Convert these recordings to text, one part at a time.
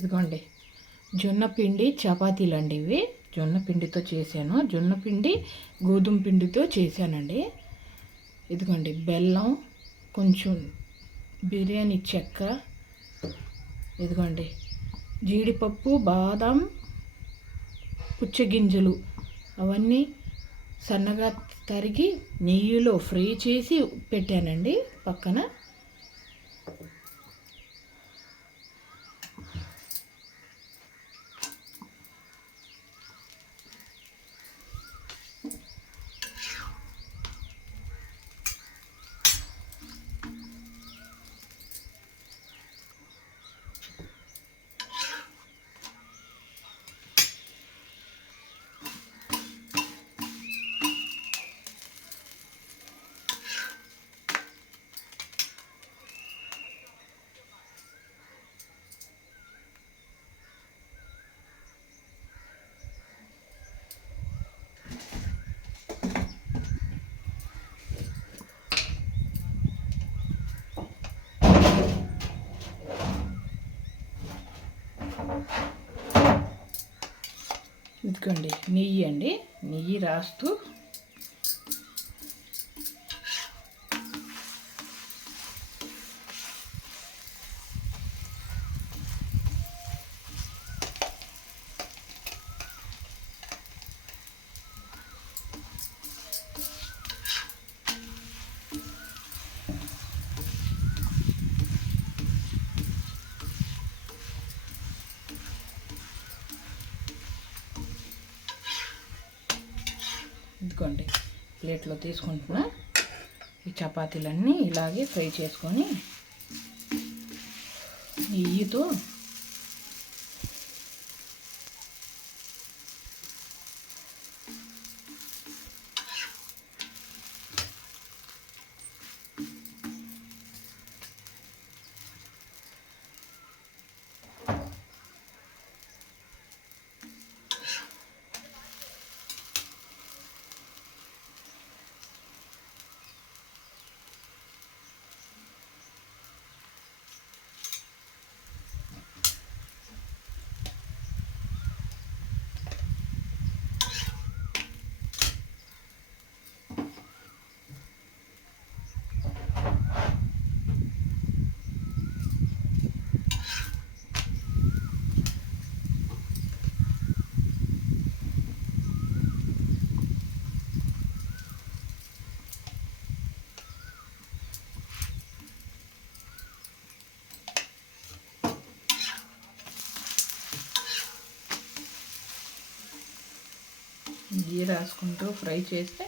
ఇదిగోండి జొన్న పిండి చపాతీలు అండి. ఇవి జొన్న పిండితో చేశాను. జొన్న పిండి గోధుమ పిండితో చేశానండి. ఇదిగోండి బెల్లం, కొంచెం బిర్యానీ చెక్క, ఇదిగోండి జీడిపప్పు, బాదం, పుచ్చగింజలు అవన్నీ సన్నగా తరిగి నెయ్యిలో ఫ్రై చేసి పెట్టానండి పక్కన. ఇదిగోండి నెయ్యి అండి, నెయ్యి రాస్తూ ఇదిగోండి ప్లేట్లో తీసుకుంటున్నా. ఈ చపాతీలన్నీ ఇలాగే ఫ్రై చేసుకొని నెయ్యితో గీ రాసుకుంటూ ఫ్రై చేస్తే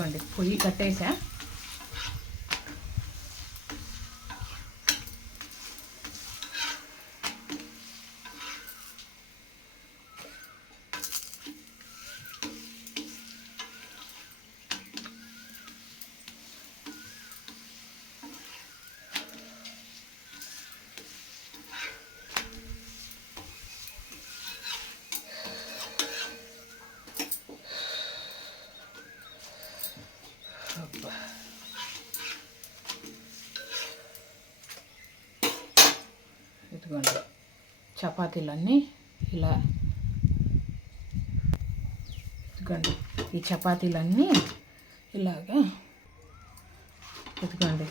ఇదిగోండి పొయ్యి కట్టేసా. ఇదిగోండి చపాతీలన్నీ ఇలా, ఇదిగోండి ఈ చపాతీలన్నీ ఇలాగా, ఇదిగోండి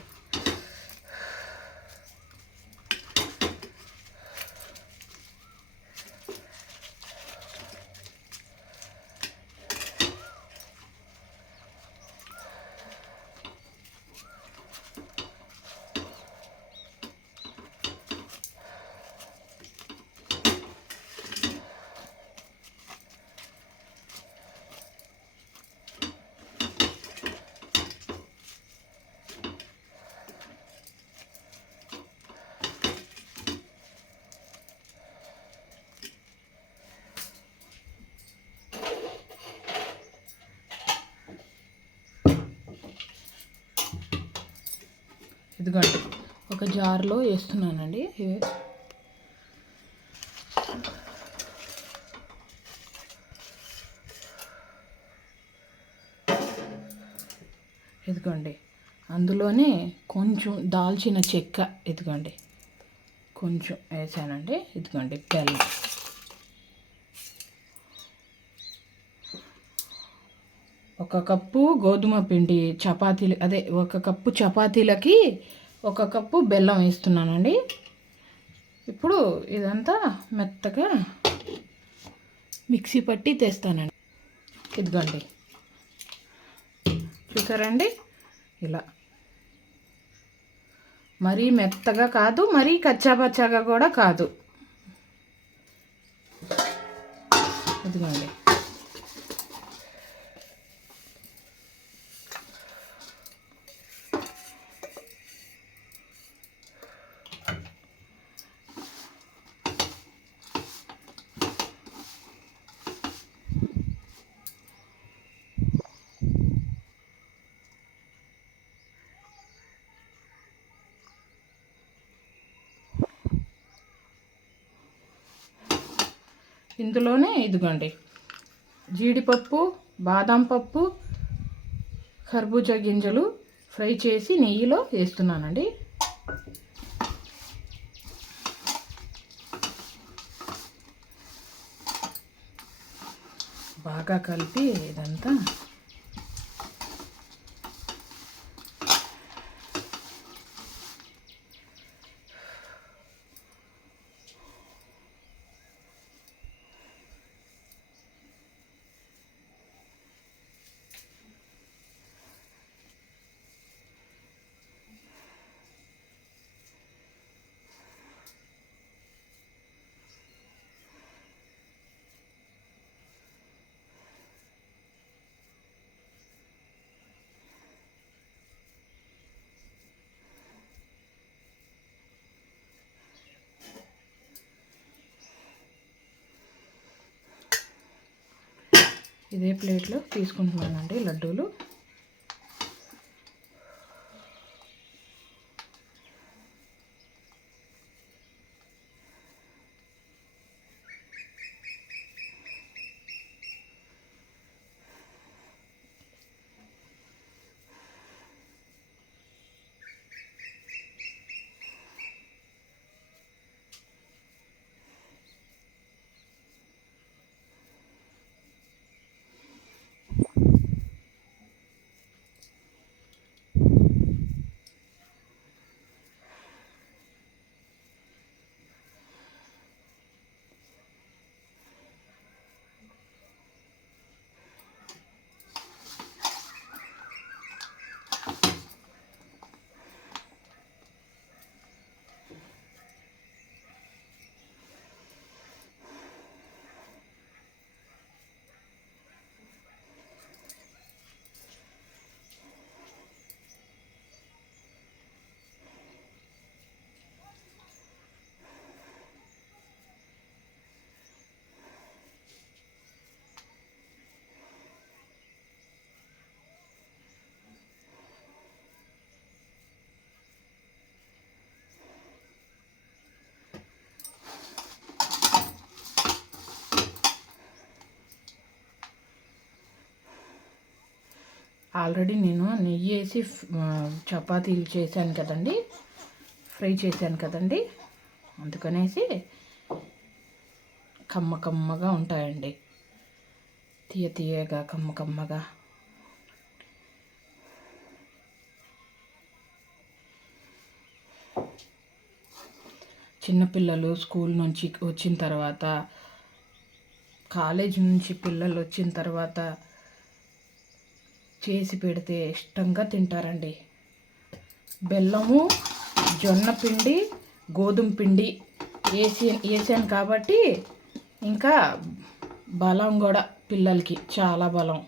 ఇదిగోండి ఒక జార్లో వేస్తున్నానండి. ఇదిగోండి అందులోనే కొంచెం దాల్చిన చెక్క, ఇదిగోండి కొంచెం వేసానండి. ఇదిగోండి బెల్లం, ఒక కప్పు గోధుమ పిండి చపాతీలు, అదే ఒక కప్పు చపాతీలకి ఒక కప్పు బెల్లం వేస్తున్నానండి. ఇప్పుడు ఇదంతా మెత్తగా మిక్సీ పట్టి తెస్తానండి. ఇదిగోండి చూసారండి, ఇలా మరీ మెత్తగా కాదు, మరీ కచ్చాపచ్చాగా కూడా కాదు. ఇదిగోండి ఇందులోనే ఇదిగోండి జీడిపప్పు, బాదం పప్పు, కర్బూజా గింజలు ఫ్రై చేసి నెయ్యిలో వేస్తున్నానండి. బాగా కలిపి ఇదంతా ఇదే ప్లేట్లో తీసుకుంటున్నానండి లడ్డూలు. ఆల్రెడీ నేను నెయ్యి వేసి చపాతీలు చేశాను కదండి, ఫ్రై చేశాను కదండి, అందుకనేసి కమ్మగా ఉంటాయండి, తీయగా కమ్మగా. చిన్నపిల్లలు స్కూల్ నుంచి వచ్చిన తర్వాత, కాలేజ్ నుంచి పిల్లలు వచ్చిన తర్వాత చేసి పెడితే ఇష్టంగా తింటారండి. బెల్లము, జొన్న పిండి, గోధుమ పిండి వేసాను కాబట్టి ఇంకా బలం కూడా పిల్లలకి చాలా బలం.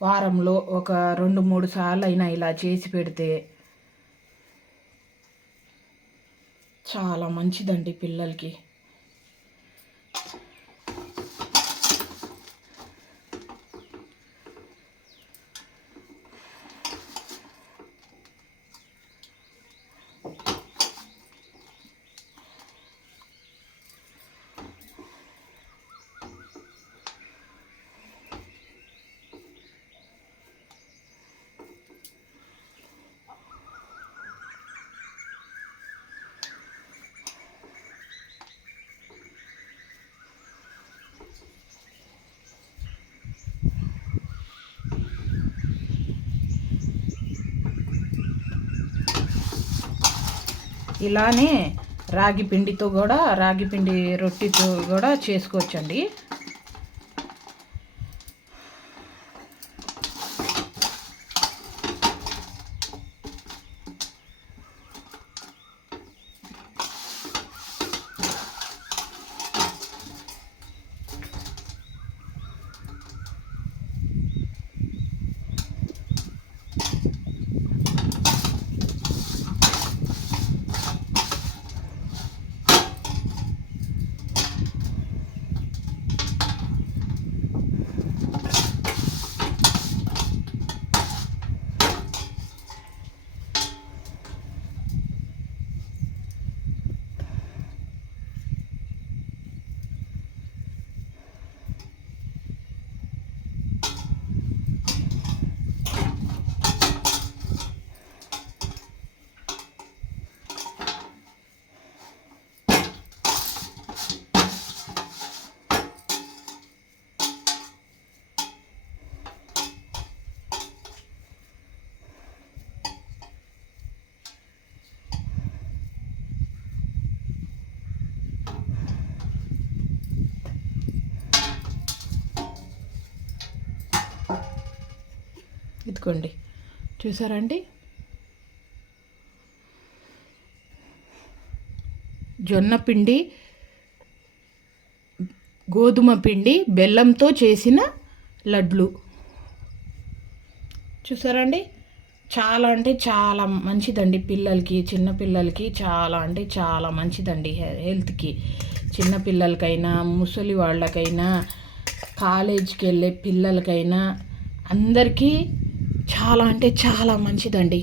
వారంలో ఒక 2-3 సార్లు అయినా ఇలా చేసి పెడితే చాలా మంచిదండి పిల్లలకి. ఇలానే రాగి పిండితో కూడా, రాగి పిండి రొట్టెతో కూడా చేసుకోవచ్చండి. ఇదిగోండి, చూసారండి, జొన్న పిండి, గోధుమ పిండి, బెల్లంతో చేసిన లడ్లు. చూసారండి, చాలా అంటే చాలా మంచిదండి పిల్లలకి, చిన్నపిల్లలకి చాలా అంటే చాలా మంచిదండి హెల్త్కి. చిన్నపిల్లలకైనా, ముసలి వాళ్ళకైనా, కాలేజీకి వెళ్ళే పిల్లలకైనా అందరికీ చాలా అంటే చాలా మంచిదండి.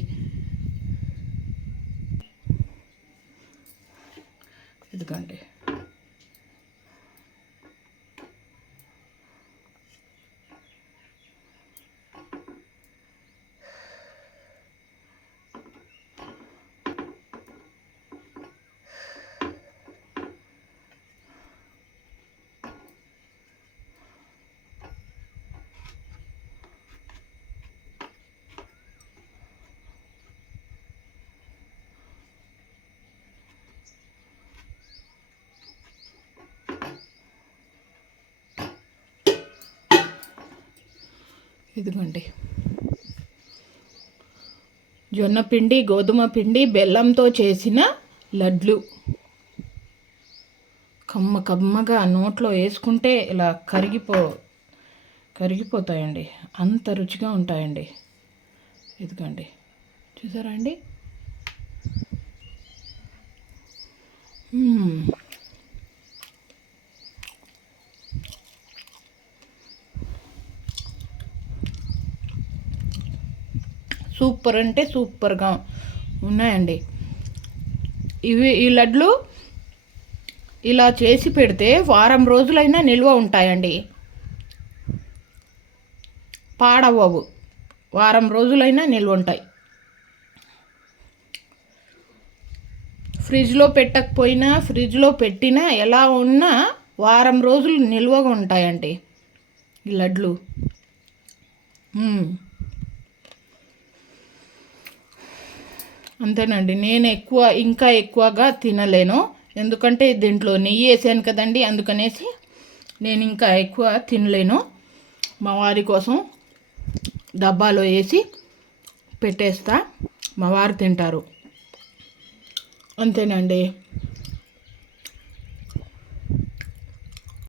ఎందుకంటే ఇదిగోండి, జొన్న పిండి, గోధుమ పిండి, బెల్లంతో చేసిన లడ్లు కమ్మగా నోట్లో వేసుకుంటే ఇలా కరిగిపోతాయండి, అంత రుచిగా ఉంటాయండి. ఇదిగోండి, చూసారా అండి? సూపర్ అంటే సూపర్గా ఉన్నాయండి. ఈ లడ్లు ఇలా చేసి పెడితే వారం రోజులైనా నిల్వ ఉంటాయండి, పాడవ్వవు. వారం రోజులైనా నిల్వ ఉంటాయి. ఫ్రిడ్జ్లో పెట్టకపోయినా, ఫ్రిడ్జ్లో పెట్టినా, ఎలా ఉన్నా వారం రోజులు నిల్వగా ఉంటాయండి ఈ లడ్లు. అంతేనండి. నేను ఇంకా ఎక్కువగా తినలేను, ఎందుకంటే దీంట్లో నెయ్యి వేసాను కదండి, అందుకనేసి నేను ఇంకా ఎక్కువ తినలేను. మా వారి కోసం డబ్బాలో వేసి పెట్టేస్తా, మా వారు తింటారు. అంతేనండి.